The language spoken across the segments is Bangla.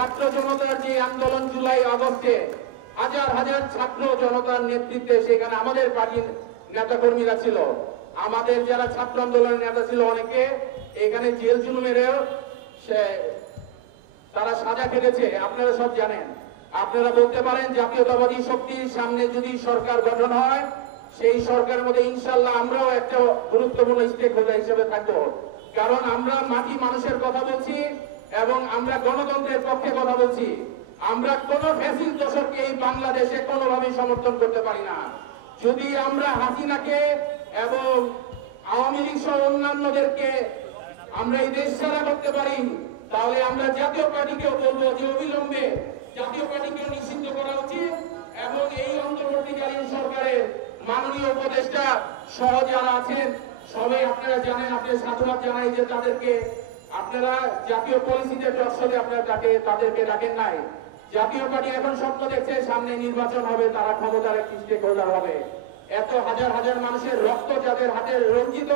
ছাত্র জনতার যে আন্দোলন জুলাই আগস্টে হাজার হাজার ছাত্র জনতার নেতৃত্বে সেখানে আমাদের পার্টির নেতা কর্মীরা ছিল, আমাদের যারা ছাত্র আন্দোলনের নেতা ছিল অনেকে এখানে জেল জুলুমেরও তারা সাজা কেটেছে, আপনারা সব জানেন। আপনারা বলতে পারেন জাতীয়তাবাদী শক্তির সামনে যদি সরকার গঠন হয়, সেই সরকারের মধ্যে ইনশাল্লাহ আমরাও একটা গুরুত্বপূর্ণ স্টেক হোল্ডার হিসেবে থাকবো, কারণ আমরা মাটি মানুষের কথা বলছি এবং আমরা গণতন্ত্রের পক্ষে কথা বলছি। আমরা কোন ফ্যাসিস্ট দোসরকে এই বাংলাদেশে কোনোভাবেই সমর্থন করতে পারি না। যদি আমরা হাসিনাকে এবং আওয়ামী লীগ সহ অন্যান্যদেরকে আমরা এই দেশ ছাড়া করতে পারি, তাহলে আমরা জাতীয় পার্টিকেও বলবো যে অবিলম্বে জাতীয় পার্টিকে নিষিদ্ধ করা উচিত এবং এই অন্তর্বর্তীকালীন সরকারের মাননীয় উপদেষ্টা সহ যারা আছেন সবাই আপনারা জানেন, আপনাদের সাধুবাদ জানাই যে তাদেরকে আপনারা জাতীয় পলিসিতে টকশোতে আপনারা তাদেরকে ডাকেন নাই। জাতীয় পার্টি এখন স্বপ্ন দেখছে সামনে নির্বাচন হবে, তারা ক্ষমতার একটি স্টেক হোল্ডার হবে। এত হাজার হাজার মানুষের রক্ত যাদের হাতে রঞ্জিত,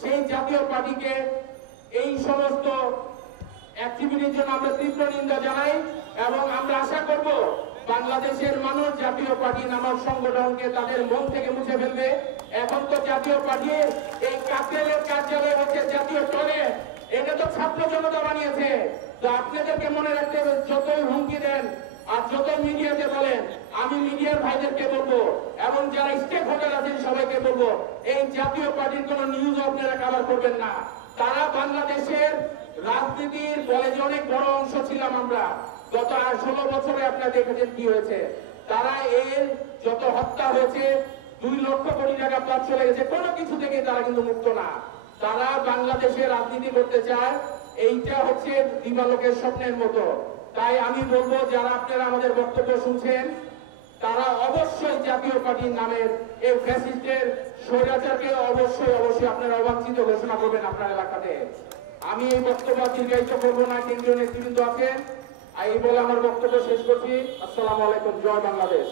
সেই জাতীয় পার্টিকে এই সমস্ত অ্যাক্টিভিটির জন্য আমরা তীব্র নিন্দা জানাই এবং আমরা আশা করব বাংলাদেশের মানুষ জাতীয় পার্টি নামক সংগঠনকে তাদের মন থেকে মুছে ফেলবে। এখন তো জাতীয় পার্টির এই কাকরাইলের কার্যালয় হচ্ছে জাতীয় টয়লেট, এটা তো ছাত্র জনতা বানিয়েছে। তো আপনাদেরকে মনে রাখতে হবে, যতই হুমকি দেন আর যত মিডিয়াতে বলেন, আমি মিডিয়ার ভাইদেরকে বলবো এবং যারা স্টেক হোল্ডার আছেন সবাইকে বলবো, এই জাতীয় পার্টির কোন নিউজ আপনারা কভার করবেন না। তারা বাংলাদেশের রাজনীতির বলে যে অনেক বড় অংশ ছিলাম আমরা, গত 16 বছরে আপনারা দেখেছেন কি হয়েছে। তারা এর যত হত্যা হয়েছে, 2 লক্ষ কোটি টাকা প্লাস চলে গেছে, কোনো কিছু থেকে তারা কিন্তু মুক্ত না। তারা বাংলাদেশে রাজনীতি করতে চায়, এইটা হচ্ছে দিবালোকের স্বপ্নের মতো। তাই আমি বলবো যারা আপনারা আমাদের বক্তব্য শুনছেন, তারা অবশ্যই জাতীয় পার্টির নামের এই ফ্যাসিস্টের স্বৈরাচারকে অবশ্যই আপনারা অবাঞ্ছিত ঘোষণা করবেন আপনার এলাকাতে। আমি এই বক্তব্য দীর্ঘায়িত করবো না, কেন্দ্রীয় নেতৃবৃন্দ আছেন, এই বলে আমার বক্তব্য শেষ করছি। আসসালামু আলাইকুম, জয় বাংলাদেশ।